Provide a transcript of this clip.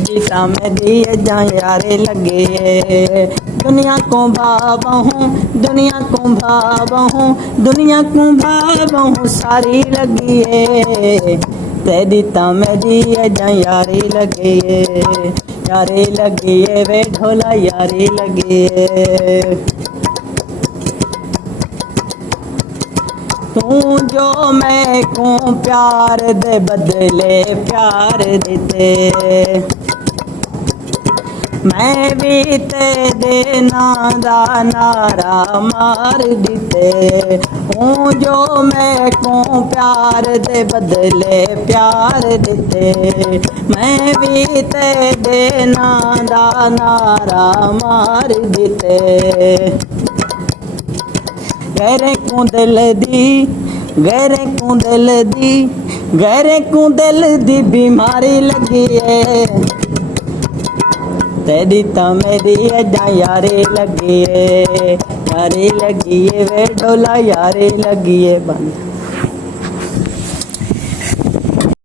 जीता में दिए जा यारे लगे। दुनिया को बाबा हूँ, दुनिया को बाबा हूँ, दुनिया को बाबा हूँ सारी लगी है। तेरी में दिए जा यारी लगे, यारी लगी है वे ढोला यारी लगी है। तू जो मैं को प्यार दे बदले प्यार देते, मैं भी ते देना दा नारा मार देते। हूँ जो मैं को प्यार दे बदले प्यार देते, मैं भी ते देना दा नारा मार देते। गहरे को दिल दी, गहरे को दिल दी, गहरे को दिल दी बीमारी लगी है। तेरी मेरी अजा यारी लगी है, यारी लगी है वे ढोला यारी लगी है बंद।